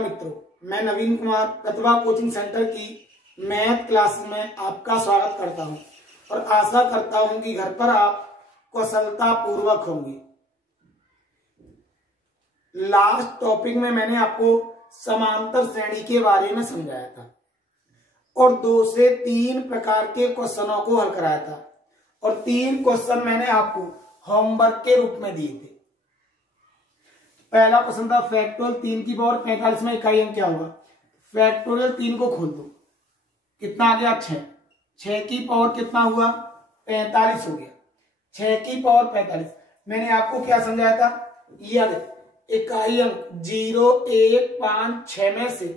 नमस्कार मित्रों, मैं नवीन कुमार प्रतिभा कोचिंग सेंटर की मैथ क्लास में आपका स्वागत करता हूं और आशा करता हूं कि घर पर आप कुशलता पूर्वक होंगे। लास्ट टॉपिक में मैंने आपको समांतर श्रेणी के बारे में समझाया था और 2 से 3 प्रकार के क्वेश्चनों को हल कराया था और 3 क्वेश्चन मैंने आपको होमवर्क के रूप में दिए थे। पहला क्वेश्चन था फैक्टोरियल 3 की पावर 45 में इकाई अंक क्या होगा। फैक्टोरियल 3 को खोल दो, कितना आ गया 6। 6 की पावर कितना हुआ 45 हो गया। 6 की पावर 45 मैंने आपको क्या समझाया था, यदि इकाई अंक 0, 1, 5, 6 में से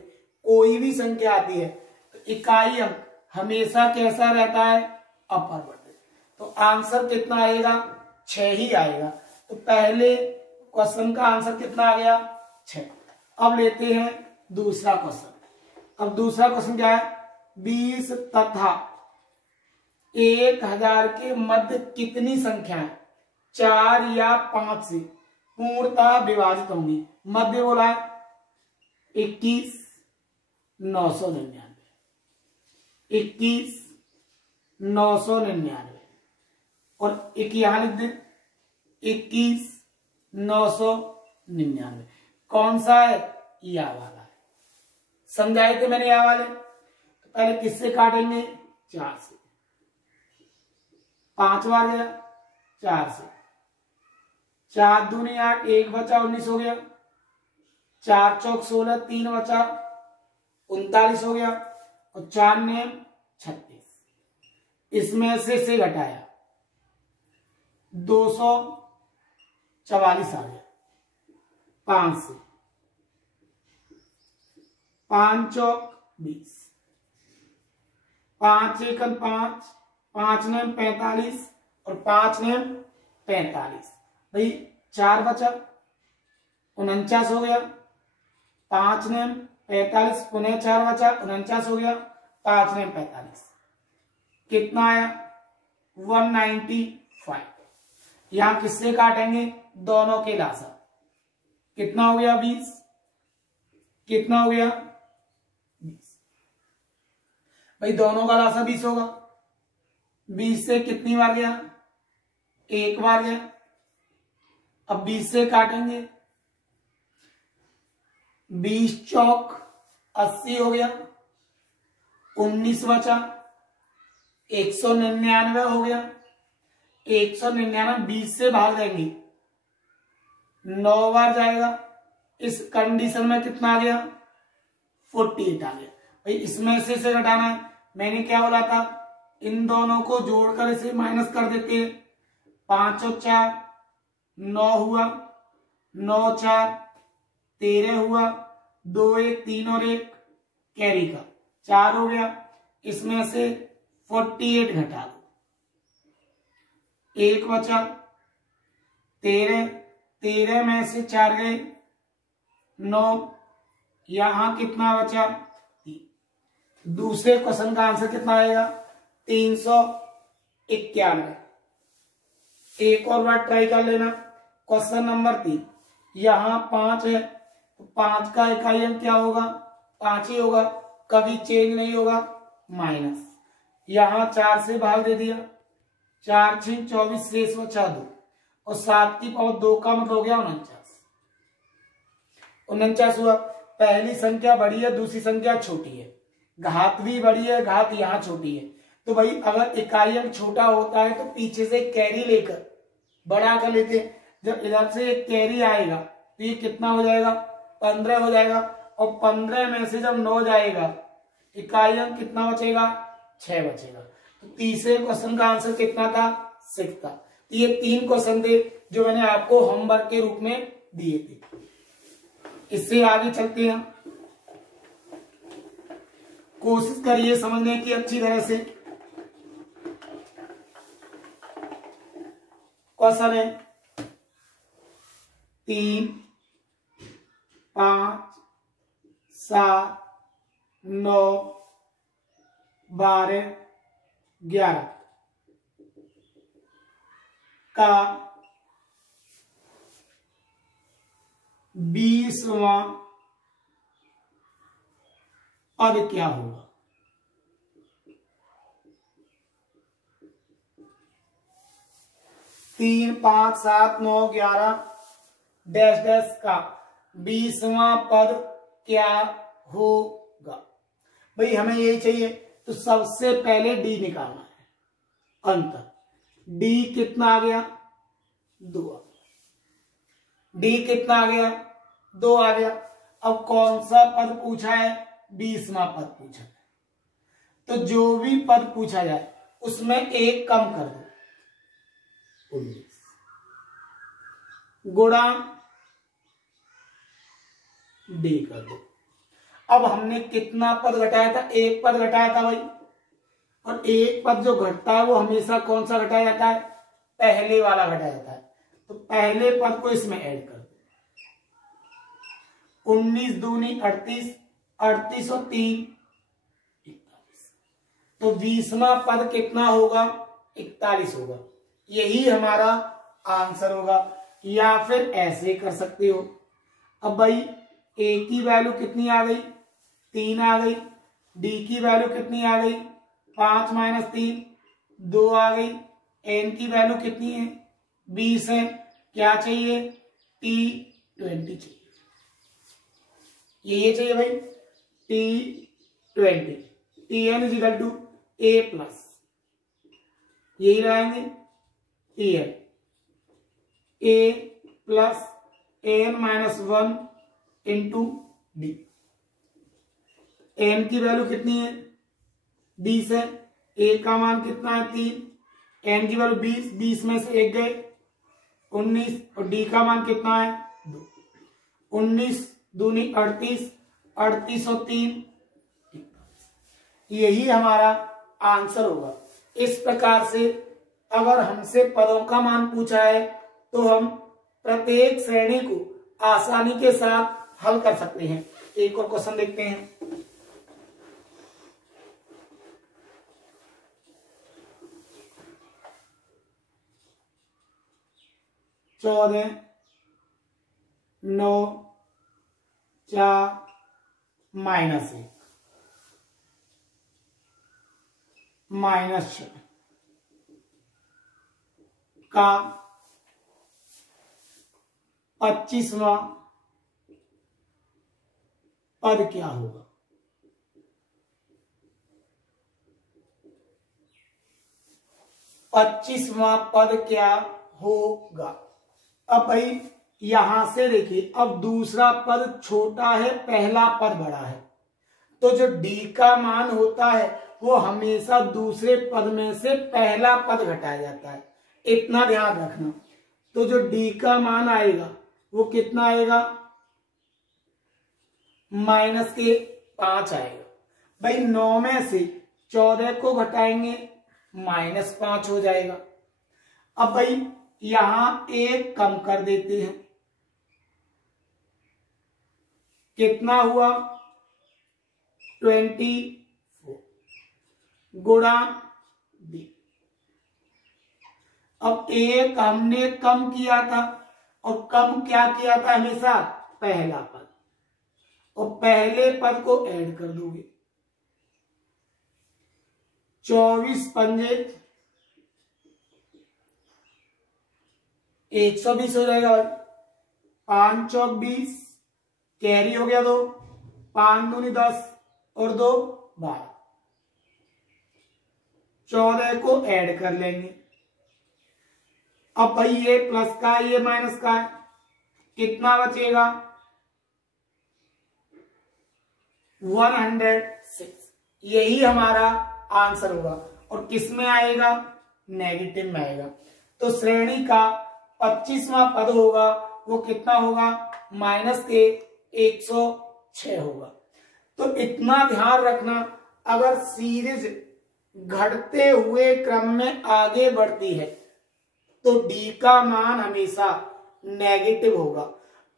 कोई भी संख्या आती है तो इकाई अंक हमेशा कैसा रहता है, अपरिवर्तित। तो आंसर कितना आएगा, 6 ही आएगा। तो पहले क्वेश्चन का आंसर कितना आ गया 6। अब लेते हैं दूसरा क्वेश्चन। अब दूसरा क्वेश्चन क्या है, 20 तथा 1000 के मध्य कितनी संख्याएं 4 या 5 से पूर्णतः विभाजित होंगी। मध्य बोला है 21, 999, 21, 999 और एक यहां लिख दे 21, 999। कौन सा है, या वाला है। समझाए थे मैंने या वाले। तो पहले किससे काटेंगे, 4 से। 5 बार गया 4 से, 4 दूनी 8, 1 बचा 19 हो गया। 4 चौक 16, 3 बचा 39 हो गया और 4 ने 36। इसमें से घटाया 244 आ गया 5 से। 5 चौक 20, 5 एकन 5, 5 ने 45 और 5 ने 45। भाई 4 बचा 49 हो गया। 5 ने 45 पुनः 4 बचा 49 हो गया। 5 ने 45 कितना आया 195। यहां किससे काटेंगे, दोनों के लासा। कितना हो गया 20, कितना हो गया 20। भाई दोनों का लासा 20 होगा। 20 से कितनी बार गया, 1 बार गया। अब 20 से काटेंगे 20 चौक 80 हो गया। 19 बचा 199 हो गया। 199 20 से भाग देंगे 9 बार जाएगा। इस कंडीशन में कितना आ गया 48 आ गया। भाई इसमें से घटाना है। मैंने क्या बोला था, इन दोनों को जोड़कर इसे माइनस कर देते हैं। 5 और 4 9 हुआ, 9 4 13 हुआ, 2 1 3 और 1 कैरी का 4 हो गया। इसमें से 48 घटा दो, 1 बचा 13, 13 में से 4 गए 9। यहां कितना बचा 3। दूसरे क्वेश्चन का आंसर कितना आएगा 391। एक और बार ट्राई कर लेना। क्वेश्चन नंबर 3, यहां 5 है तो 5 का इकाई अंक क्या होगा, 5 ही होगा, कभी चेंज नहीं होगा, माइनस। यहां 4 से भाग दे दिया, 4 6 24 शेष बचा 2 और 7 की पावर 2 का मतलब हो गया 49 हुआ। पहली संख्या बड़ी है, दूसरी संख्या छोटी है, घात भी बड़ी है, घात यहां छोटी है। तो भाई अगर इकाई अंक छोटा होता है तो पीछे से कैरी लेकर बड़ा कर लेते हैं। जब इधर से एक कैरी आएगा तो ये कितना हो जाएगा 15 हो जाएगा और 15 में से जब 9 जाएगा इकाई अंक कितना बचेगा 6 बचेगा। तो तीसरे क्वेश्चन का आंसर कितना था 6 था। तो ये 3 क्वेश्चन थे जो मैंने आपको होमवर्क के रूप में दिए थे। इससे आगे चलते हैं, कोशिश करिए समझने की अच्छी तरह से। क्वेश्चन है 3 5 7 9 12 11 का 20वां पद क्या होगा। तीन, 5, 7, 9, 11 डैश डैश का 20वां पद क्या होगा। भाई हमें यही चाहिए, तो सबसे पहले डी निकालना है। अंतर डी कितना आ गया, 2 आ गया। डी कितना आ गया, 2 आ गया। अब कौन सा पद पूछा है, 20वां पद पूछा है। तो जो भी पद पूछा जाए उसमें एक कम कर दो, 19 गुणा डी कर दो। अब हमने कितना पद घटाया था, एक पद घटाया था भाई, और एक पद जो घटता है वो हमेशा कौन सा घटाया जाता है, पहले वाला घटाया जाता है। तो पहले पद को इसमें ऐड कर दो। 19 दूनी 38, 38 और 3 41। तो 20वां पद कितना होगा, 41 होगा। यही हमारा आंसर होगा। या फिर ऐसे कर सकते हो, अब भाई ए की वैल्यू कितनी आ गई, 3 आ गई। डी की वैल्यू कितनी आ गई, 5 - 3 2 आ गई। एन की वैल्यू कितनी है, 20 है। क्या चाहिए, T20 चाहिए। ये चाहिए भाई, T20। Tn = A+, यही रहेंगे Tn, A+ An-1 into D. N की वैल्यू कितनी है, 20 है। ए का मान कितना है, 3। एन की वैल्यू 20, 20 में से 1 गए 19, और डी का मान कितना है, 2। 19 दूनी 38, 38 और 3 यही हमारा आंसर होगा। इस प्रकार से अगर हमसे पदों का मान पूछा है तो हम प्रत्येक श्रेणी को आसानी के साथ हल कर सकते हैं। एक और क्वेश्चन देखते हैं। चौदह, 9, 4, -1, -6 का 25वां पद क्या होगा। 25वां पद क्या होगा। अब भाई यहां से देखिए, अब दूसरा पद छोटा है, पहला पद बड़ा है, तो जो डी का मान होता है वो हमेशा दूसरे पद में से पहला पद घटाया जाता है, इतना ध्यान रखना। तो जो डी का मान आएगा वो कितना आएगा, -5 आएगा। भाई 9 में से 14 को घटाएंगे -5 हो जाएगा। अब भाई यहां एक कम कर देते हैं, कितना हुआ, 24 गुणा बी। अब एक हमने कम किया था, और कम क्या किया था, हमेशा पहला पद, और पहले पद को ऐड कर दोगे। 24 पंजे 120 हो जाएगा। 5 चौक 20, कैरी हो गया 2, 5 दूनी 10 और 2 12। 14 को ऐड कर लेंगे। अब भाई ये प्लस का ये माइनस का है, कितना बचेगा, 106। यही हमारा आंसर होगा। और किस में आएगा, नेगेटिव में आएगा। तो श्रेणी का 25वां पद होगा वो कितना होगा, -106 होगा। तो इतना ध्यान रखना, अगर सीरीज घटते हुए क्रम में आगे बढ़ती है तो डी का मान हमेशा नेगेटिव होगा।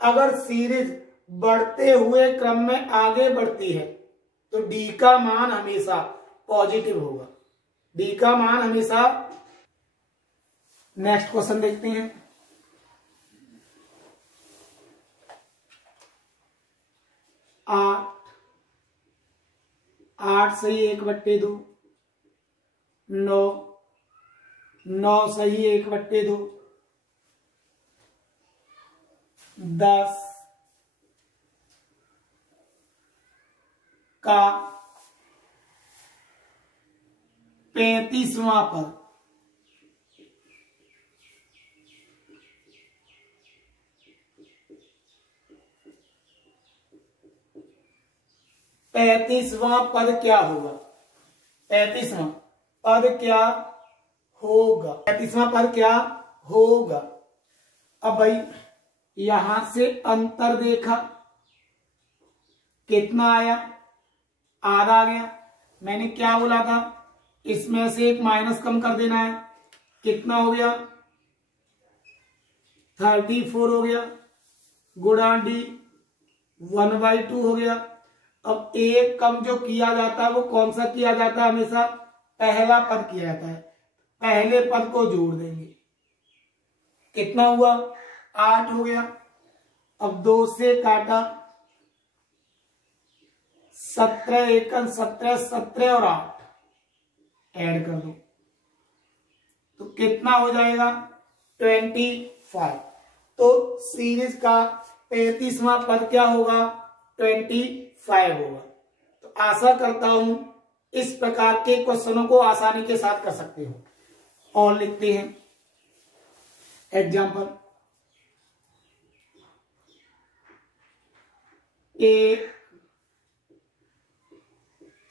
अगर सीरीज बढ़ते हुए क्रम में आगे बढ़ती है तो डी का मान हमेशा पॉजिटिव होगा। डी का मान हमेशा। नेक्स्ट क्वेश्चन देखते हैं। 8, 8 सही 1/2, 9, 9 सही 1/2, 10 का 35वां पद, 35वां पद क्या होगा? 35वां पद क्या होगा? 35वां पद क्या होगा? अब भाई यहां से अंतर देखा, कितना आया? आधा आ गया। मैंने क्या बोला था? इसमें से एक माइनस कम कर देना है। कितना हो गया? 34 हो गया। गुणा डी 1/2 हो गया। अब एक कम जो किया जाता है वो कौन सा किया जाता है? हमेशा पहला पद किया जाता है। पहले पद को जोड़ देंगे। कितना हुआ? 8 हो गया। अब 2 से काटा, 17 एकम 17, 17 और 8 ऐड कर दो तो कितना हो जाएगा? 25। तो सीरीज का 35वां पद क्या होगा? 25 होगा। तो आशा करता हूं इस प्रकार के क्वेश्चनों को आसानी के साथ कर सकते हो। और लिखते हैं एग्जाम्पल। एक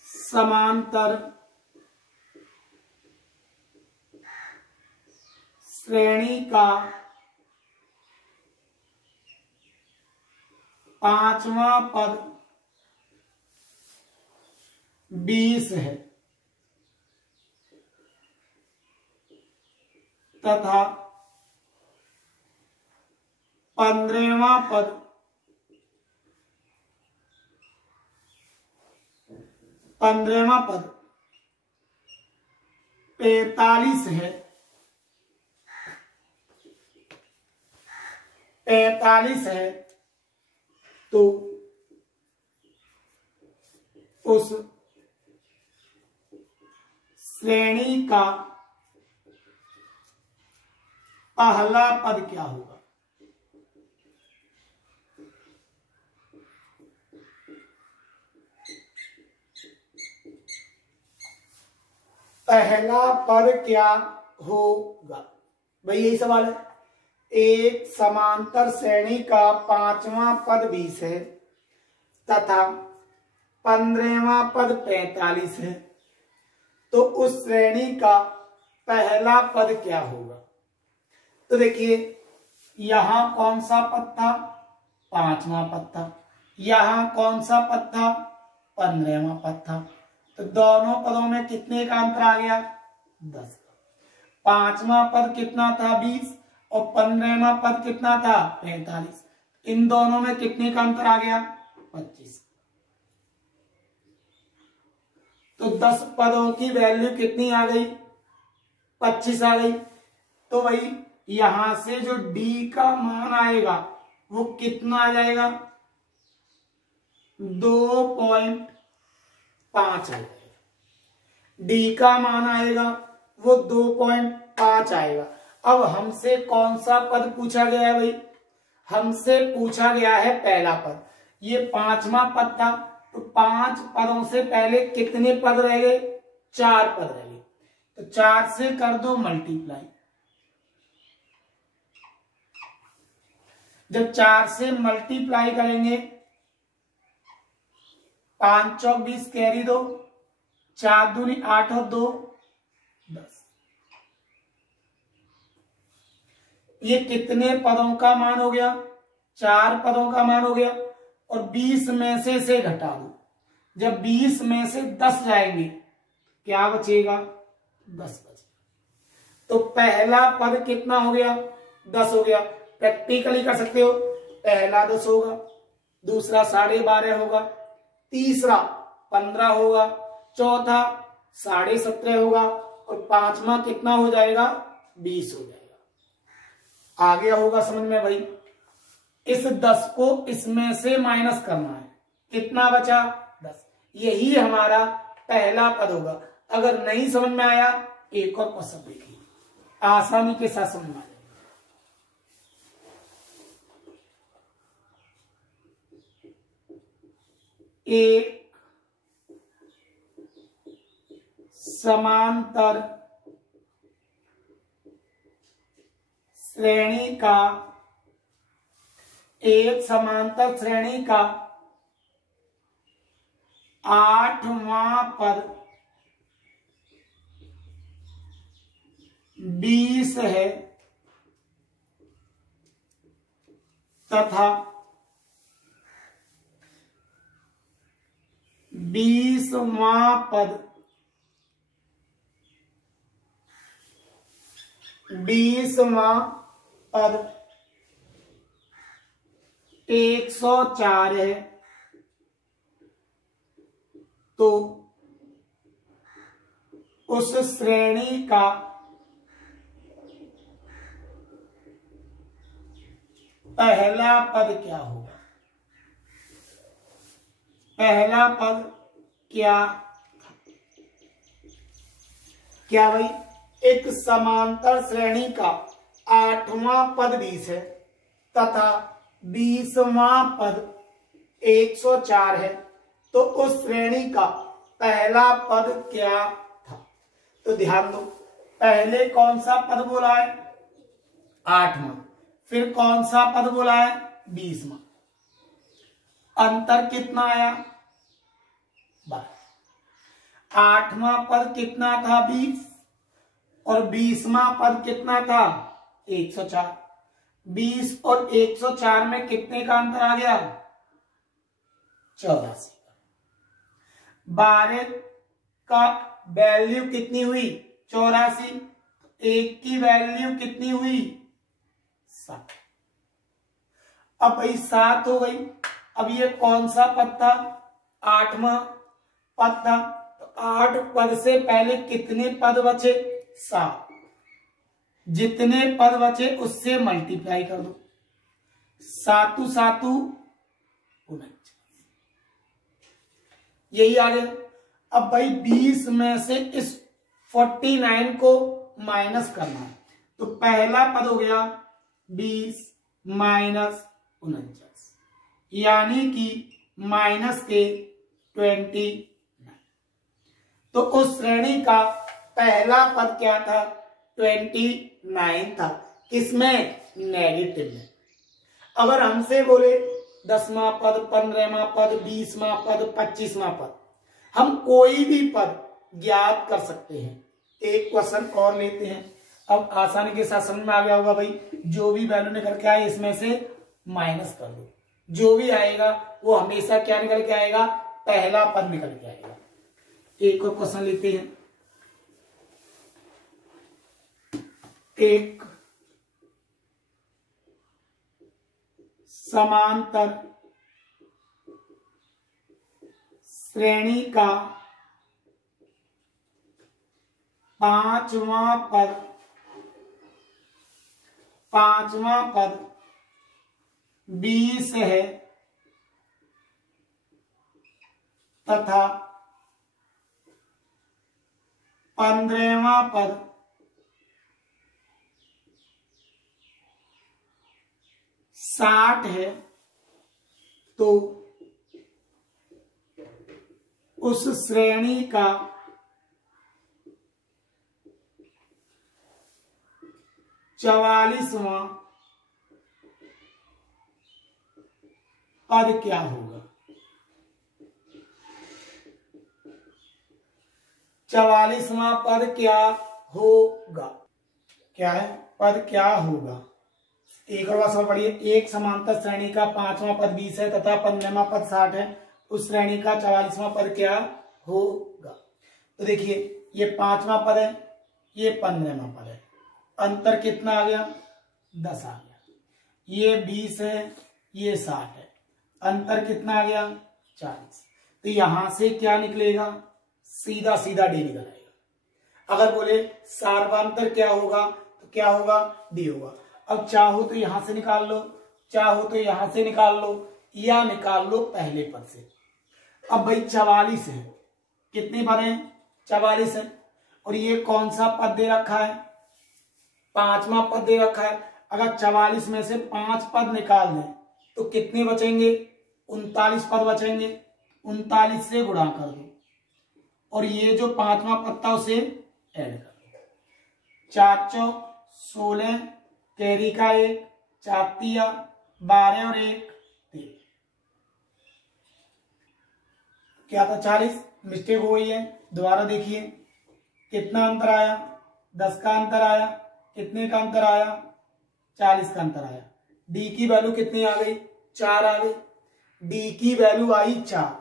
समांतर श्रेणी का 5वां पद 20 है तथा 15वां पद 45 है। 45 है तो उस श्रेणी का पहला पद क्या होगा? पहला पद क्या होगा? भाई यही सवाल है। एक समांतर श्रेणी का 5वां पद 20 है तथा 15वां पद 45 है तो उस श्रेणी का पहला पद क्या होगा? तो देखिए यहां कौन सा पद था? 5वां पद था। यहां कौन सा पद था? 15वां पद था। तो दोनों पदों में कितने का अंतर आ गया? 10 का। 5वां पद कितना था? 20 और 15वां पद कितना था? 45। इन दोनों में कितने का अंतर आ गया? 25। तो 10 पदों की वैल्यू कितनी आ गई? 25 आ गई। तो भाई यहां से जो d का मान आएगा वो कितना आ जाएगा? 2.5 आ जाएगा। d का मान आएगा वो 2.5 आएगा। अब हमसे कौन सा पद पूछा गया है भाई? हमसे पूछा गया है पहला पद। ये 5वां पद था तो 5 पदों से पहले कितने पद रह गए? 4 पद रह गए। तो 4 से कर दो मल्टीप्लाई। जब 4 से मल्टीप्लाई करेंगे 5 चौक 20 कैरी दो, 4 दूनी 8 और 2 10। ये कितने पदों का मान हो गया? 4 पदों का मान हो गया। और 20 में से घटा दो। जब 20 में से 10 जाएंगे क्या बचेगा? 10 बचेगा। तो पहला पद कितना हो गया? 10 हो गया। प्रैक्टिकली कर सकते हो। पहला 10 होगा, दूसरा 12.5 होगा, तीसरा 15 होगा, चौथा 17.5 होगा और 5वां कितना हो जाएगा? 20 हो जाएगा। आ गया होगा समझ में भाई? इस 10 को इसमें से माइनस करना है। कितना बचा? 10। यही हमारा पहला पद होगा। अगर नहीं समझ में आया एक और क्वेश्चन देखिए, आसानी के साथ समझ में आ जाएगा। एक समांतर श्रेणी का, एक समांतर श्रेणी का 8वां पद 20 है तथा 20वां पद 104 है, तो उस श्रेणी का पहला पद क्या होगा? पहला पद क्या भाई? एक समांतर श्रेणी का 8वां पद 20 है तथा 20वां पद 104 है, तो उस श्रेणी का पहला पद क्या था? तो ध्यान दो, पहले कौन सा पद बोला है? 8वां। फिर कौन सा पद बोला है? 20वां। अंतर कितना आया? 12। 8वां पद कितना था? 20। और 20वां पद कितना था? 104। 20 और 104 में कितने का अंतर आ गया? 84। 12 का वैल्यू कितनी हुई? 84। एक की वैल्यू कितनी हुई? 7। अब भाई 7 हो गई। अब ये कौन सा पद था? 8वां पद था। तो 8 पद से पहले कितने पद बचे? 7। जितने पद बचे उससे मल्टीप्लाई कर दो। 7 7 49, यही आ गया। अब भाई 20 में से इस 49 को माइनस करना है, तो पहला पद हो गया 20 माइनस 49, यानी कि माइनस के 29। तो उस श्रेणी का पहला पद क्या था? 29 था। किसमें? नेगेटिव में। अगर हमसे बोले 10वां पद, 15वां पद, 20वां पद, 25वां पद, हम कोई भी पद ज्ञात कर सकते हैं। एक क्वेश्चन और लेते हैं। अब आसानी के साथ समझ में आ गया होगा भाई, जो भी वैल्यू निकल के आए इसमें से माइनस कर दो। जो भी आएगा वो हमेशा क्या निकल के आएगा? पहला पद निकल के आएगा। एक और क्वेश्चन लेते हैं। एक समांतर श्रेणी का 5वां पद 20 है तथा 15वां पद 60 है, तो उस श्रेणी का चवालीसवां पद क्या होगा? 44वां पद क्या होगा? क्या है? पद क्या होगा? एक और बात समझ पड़िए। एक समांतर श्रेणी का 5वां पद 20 है तथा 15वां पद 60 है, उस श्रेणी का 44वां पद क्या होगा? तो देखिए, ये 5वां पद है, ये 15वां पद है। अंतर कितना आ गया? 10 आ गया। ये 20 है, ये 60 है। अंतर कितना आ गया? 40। तो यहां से क्या निकलेगा? सीधा सीधा डी निकल आएगा। अगर बोले सार्वंतर क्या होगा, तो क्या होगा? डी होगा। अब चाहो तो यहां से निकाल लो, चाहो तो यहां से निकाल लो, या निकाल लो पहले पद से। अब भाई 44 है, कितने पद हैं? 44 है। और ये कौन सा पद दे रखा है? 5वां पद दे रखा है। अगर 44 में से 5 पद निकाल दें तो कितने बचेंगे? 39 पद बचेंगे। 39 से गुणा कर दो और ये जो 5वां पद था उसे ऐड कर दो। 4 चौक 16, कैरी का 1, 4 तिया 12 और 1 3। क्या था? 40। मिस्टेक हो गई है, दोबारा देखिए कितना अंतर आया? 10 का अंतर आया। कितने का अंतर आया? 40 का अंतर आया। डी की वैल्यू कितनी आ गई? 4 आ गई। डी की वैल्यू आई 4।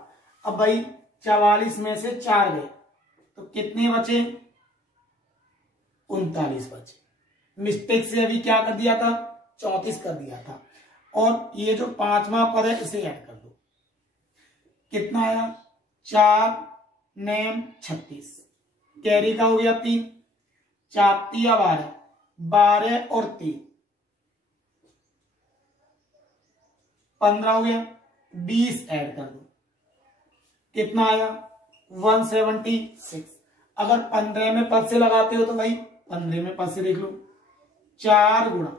अब भाई 44 में से 4 गए तो कितने बचे? 39 बचे। मिस्टेक से अभी क्या कर दिया था? 34 कर दिया था। और ये जो 5वां पद है इसे ऐड कर दो। कितना आया? 4 नेम 36, कैरी का हो गया 3, 4 तिया 12, 12 और 3 15 हो गया। 20 ऐड कर दो। कितना आया? 176। अगर 15 में पद से लगाते हो तो भाई 15 में पद से देख लो। 4 गुणा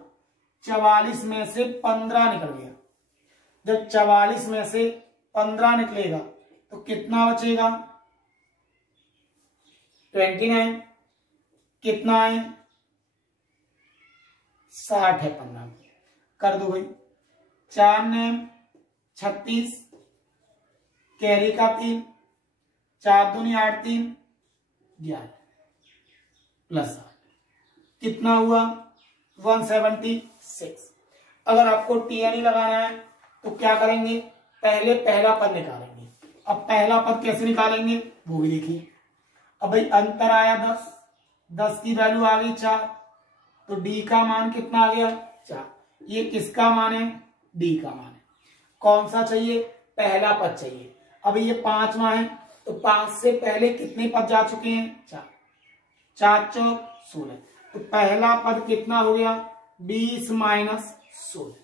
44 में से 15 निकल गया। जब 44 में से 15 निकलेगा तो कितना बचेगा? 29। कितना है? 60 है 15 में। कर दो भाई। 4 नेम 36, कैरी का 3, 4 दूनी 8 3 11 प्लस 8 कितना हुआ? 176। अगर आपको टीएनई लगाना है तो क्या करेंगे? पहले पहला पद निकालेंगे। अब पहला पद कैसे निकालेंगे वो भी देखिए। अब भाई अंतर आया 10, 10 की वैल्यू आ गई 4, तो डी का मान कितना आ गया? 4। ये किसका मान है? डी का मान है। कौन सा चाहिए? पहला पद चाहिए। अब ये 5वां है तो 5 से पहले कितने पद जा चुके हैं? 4। 4 चौक 16। तो पहला पद कितना हो गया? 20 माइनस 16।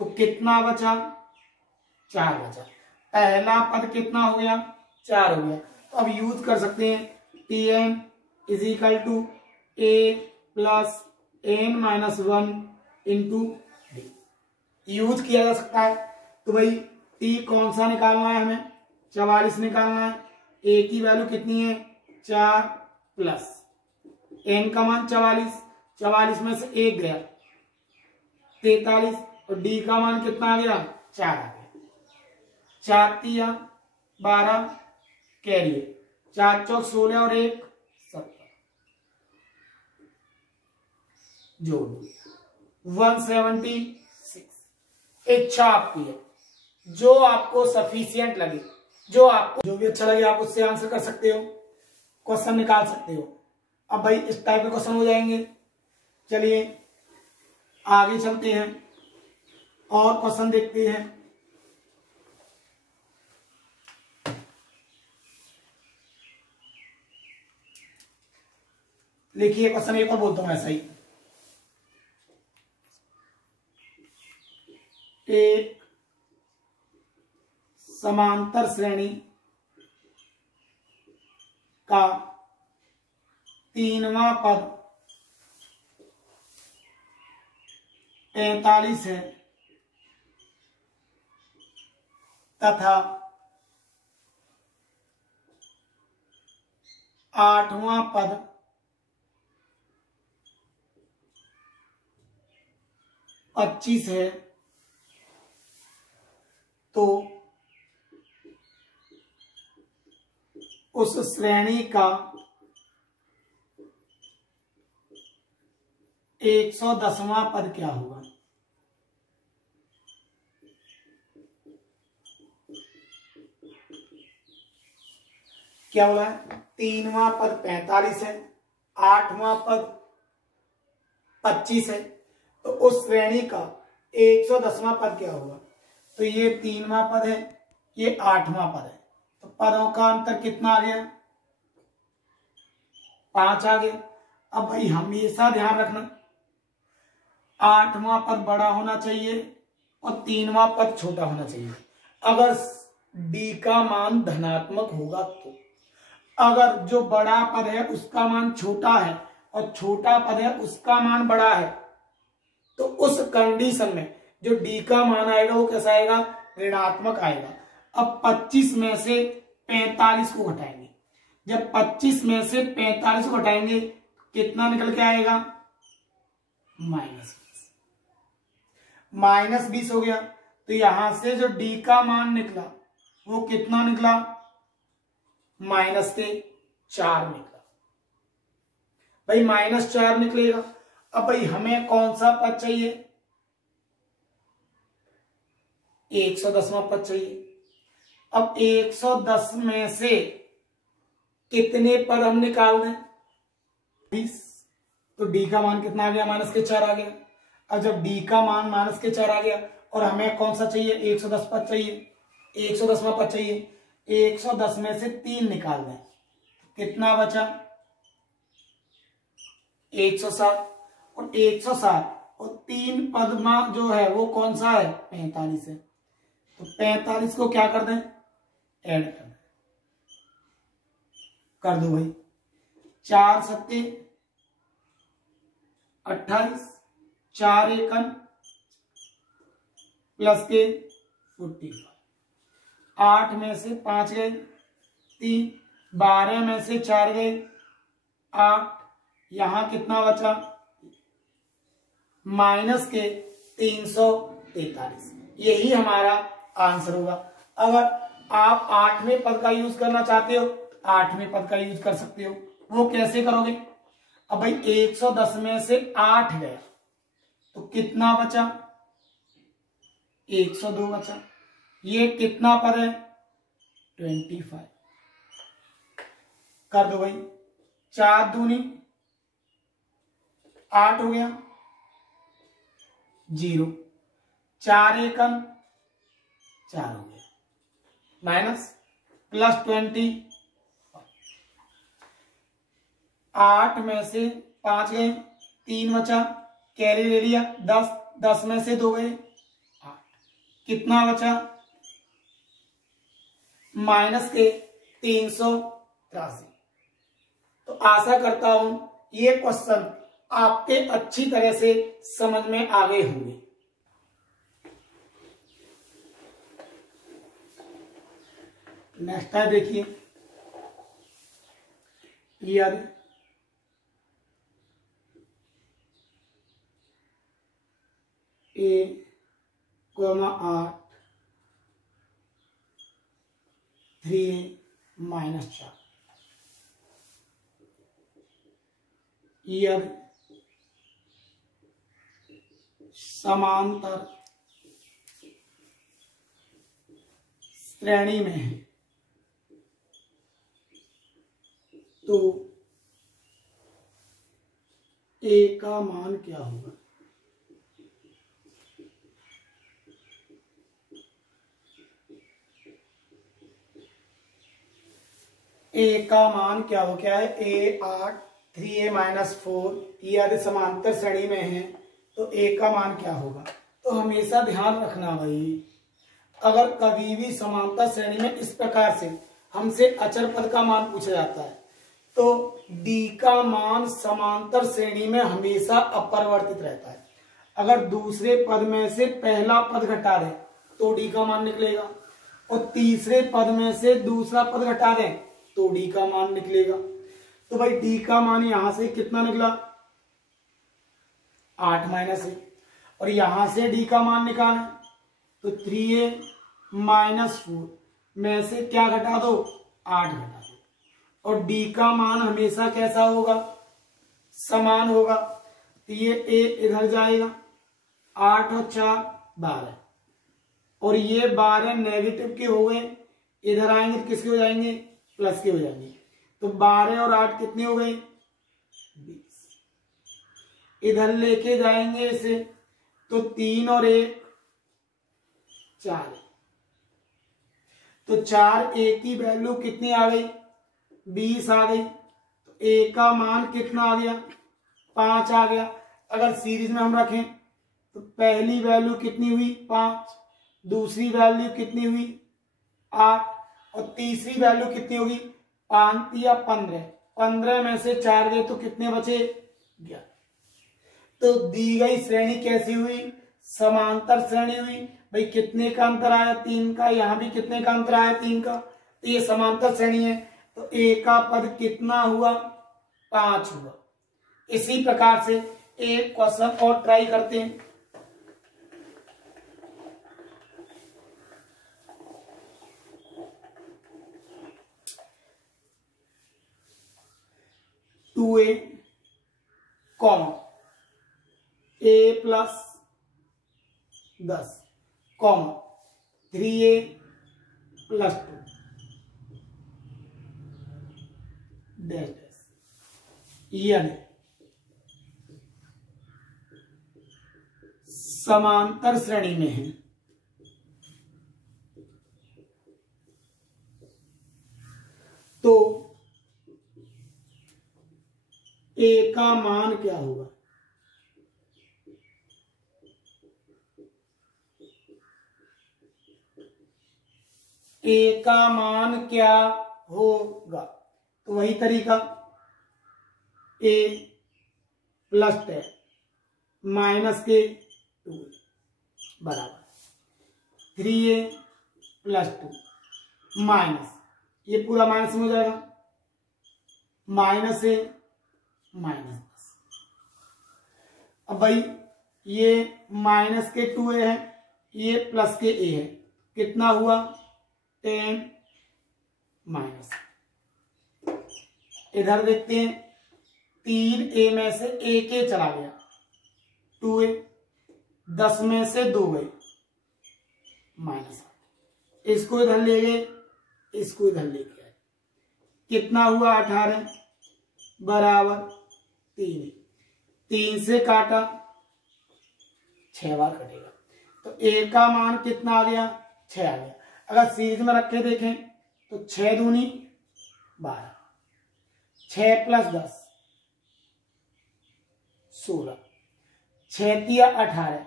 तो कितना बचा? 4 बचा। पहला पद कितना हो गया? 4 हो गया। तो अब यूज कर सकते हैं T N is equal to A plus N minus 1 into D. Use किया जा सकता है। तो भाई टी कौन सा निकालना है हमें? 44 निकालना है। ए की वैल्यू कितनी है? 4 प्लस एन का मान 44, 44 में से 1 गया 43 और डी का मान कितना आ गया? 4 आ गया। 4 तिया 12, कैरी 4 चौक 16 और 1 17 जोड़ 176। इच्छा आपकी है, जो आपको सफिशियंट लगे, जो भी अच्छा लगे आप उससे आंसर कर सकते हो, क्वेश्चन निकाल सकते हो। अब भाई इस टाइप के क्वेश्चन हो जाएंगे। चलिए आगे चलते हैं और क्वेश्चन देखते हैं। लिखिए क्वेश्चन एक और बोलता हूं ऐसा ही। एक समांतर श्रेणी का 3वां पद 45 है तथा 8वां पद 25 है, तो उस श्रेणी का 110वां पद क्या होगा? क्या बोला है? 3वां पद 45 है, 8वां पद 25 है, तो उस श्रेणी का 110वां पद क्या होगा? तो ये 3वां पद है, ये 8वां पद है, तो पदों का अंतर कितना आ गया? 5 आ गया। अब भाई हमेशा ध्यान रखना 8वां पद बड़ा होना चाहिए और 3वां पद छोटा होना चाहिए। अगर डी का मान धनात्मक होगा तो, अगर जो बड़ा पद है उसका मान छोटा है और छोटा पद है उसका मान बड़ा है, तो उस कंडीशन में जो डी का मान आएगा वो कैसा आएगा, ऋणात्मक आएगा। अब 25 में से 45 को घटाएंगे, जब 25 में से 45 को घटाएंगे कितना निकल के आएगा, -20 हो गया। तो यहां से जो डी का मान निकला वो कितना निकला, -4 निकला। भाई -4 निकलेगा। अब भाई हमें कौन सा पद चाहिए, 110वां पद चाहिए। अब 110 में से कितने पद हम निकाल दें, 20। तो डी का मान कितना आ गया, -4 आ गया। अब जब डी का मान -4 आ गया और हमें कौन सा चाहिए, 110 पद चाहिए, 110वां पद चाहिए। 110 में से 3 निकाल दें, कितना बचा, 107। और 107 और 3 पद में जो है वो कौन सा है, 45 है। तो 45 को क्या कर दें, ऐड कर दें, कर दो भाई। 4 सत्ते 28, 4 एकन प्लस के 45। 8 में से 5 गए 3, 12 में से 4 गए 8, यहां कितना बचा, -343। यही हमारा आंसर होगा। अगर आप 8वें पद का यूज करना चाहते हो तो 8वें पद का यूज कर सकते हो। वो कैसे करोगे, अब भाई 110 में से 8 गया तो कितना बचा, 102 बचा। ये कितना पद है, 25। कर दो भाई, 4 दूनी 8 हो गया, 0, 4 एकम 4 हो गया, माइनस प्लस 20। 8 में से 5 गए 3 बचा, कैरी ले लिया 10, 10 में से 2 गए 8, कितना बचा, -383। तो आशा करता हूं ये क्वेश्चन आपके अच्छी तरह से समझ में आ गए होंगे। नेक्स्ट है, देखिए क्लियर, A, 8, 3A -4। यदि समांतर श्रेणी में है तो A का मान क्या होगा, A का मान क्या हो, क्या है, A 8, 3A -4, यदि समांतर श्रेणी में है तो A का मान क्या होगा। तो हमेशा ध्यान रखना भाई, अगर कभी भी समांतर श्रेणी में इस प्रकार से हमसे अचर पद का मान पूछा जाता है तो D का मान समांतर श्रेणी में हमेशा अपरिवर्तित रहता है। अगर दूसरे पद में से पहला पद घटा दें तो D का मान निकलेगा, और तीसरे पद में से दूसरा पद घटा दें तो D का मान निकलेगा। तो भाई D का मान यहां से कितना निकला, 8 -1, और यहां से D का मान निकालें तो 3A -4 में से क्या घटा दो, 8 घटा दो, और D का मान हमेशा कैसा होगा, समान होगा। तो ये A इधर जाएगा, 8 और 4 12, और ये 12 नेगेटिव के हो गए, इधर आएंगे तो किसके हो जाएंगे, प्लस के हो जाएंगे। तो 12 और 8 कितने हो गए, 20। इधर लेके जाएंगे इसे तो 3 और 1 4, तो 4 A की वैल्यू कितनी आ गई, 20 आ गई। तो A का मान कितना आ गया, 5 आ गया। अगर सीरीज में हम रखें तो पहली वैल्यू कितनी हुई, 5, दूसरी वैल्यू कितनी हुई, 8, और तीसरी वैल्यू कितनी होगी, 5 या 15, 15 में से 4 गए तो कितने बचे? 11। तो दी गई श्रेणी कैसी हुई? समांतर श्रेणी हुई। भाई कितने का अंतर आया? 3 का। यहां भी कितने का अंतर आया? 3 का। तो ये समांतर श्रेणी है, तो ए का पद कितना हुआ? 5 हुआ। इसी प्रकार से एक क्वेश्चन और ट्राई करते हैं। Two A comma A plus 10 comma 3a plus 2 dash dash, यानी समांतर श्रेणी में है। तो ए का मान क्या होगा? ए का मान क्या होगा? तो वही तरीका, ए प्लस 10 माइनस के 2 बराबर 3a प्लस 2 माइनस, ये पूरा माइनस में हो जाएगा, माइनस से माइनस 10। अब भाई ये माइनस के 2a है, ये प्लस के a है, कितना हुआ? 10 माइनस। इधर देखते हैं, 3a में से 1a चला गया, 2a, 10 में से 2 गए, माइनस। इसको इधर ले गए, इसको इधर ले गए, कितना हुआ? 18 बराबर 3। 3 से काटा, 6 बार कटेगा, तो a का मान कितना आ गया? 6 आ गया। अगर सीरीज में रख के देखें तो 6 दूनी 12, 6 प्लस 10 16, 6 तिया 18,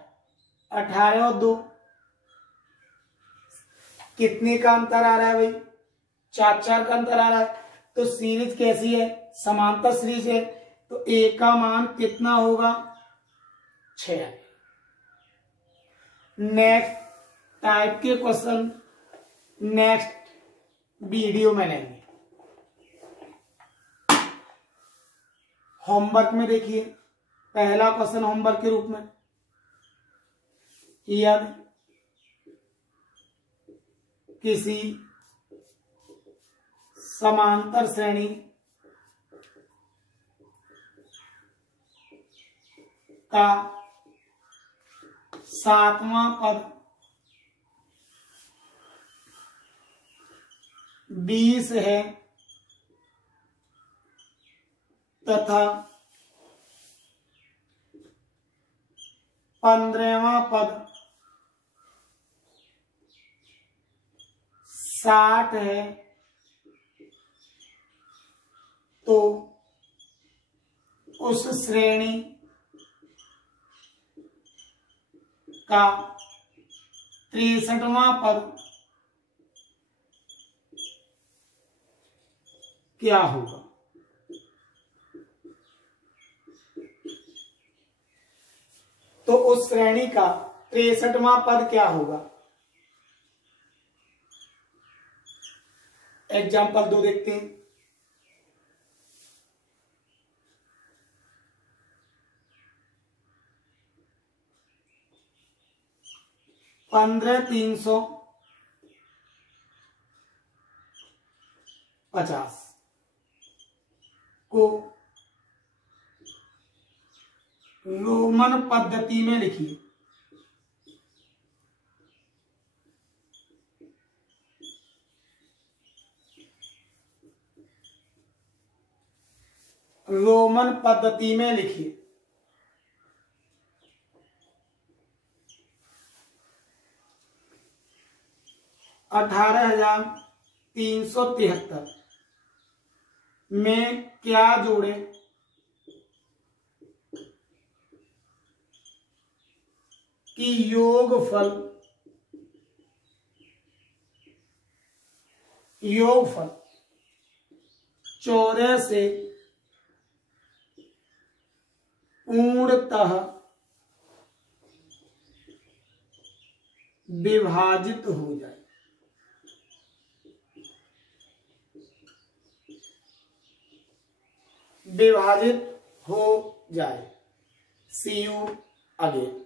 18 और 2 कितने का अंतर आ रहा है भाई? 4 4 का अंतर आ रहा है। तो सीरीज कैसी है? समांतर सीरीज है, तो ए का मान कितना होगा? 6। नेक्स्ट टाइप के क्वेश्चन नेक्स्ट वीडियो में लेंगे। होमवर्क में देखिए, पहला क्वेश्चन होमवर्क के रूप में, यदि किसी समांतर श्रेणी का 7वां पद 20 है तथा 15वां पद 60 है, तो उस श्रेणी का 63वां पद क्या होगा? तो उस श्रेणी का 63वां पद क्या होगा? एग्जाम्पल 2 देखते हैं। पंद्रह 350 को रोमन पद्धति में लिखिए। रोमन पद्धति में लिखिए। 18,373 में क्या जोड़े? कि योगफल 14 से पूर्णतः विभाजित हो जाए। विभाजित हो जाए। See you again.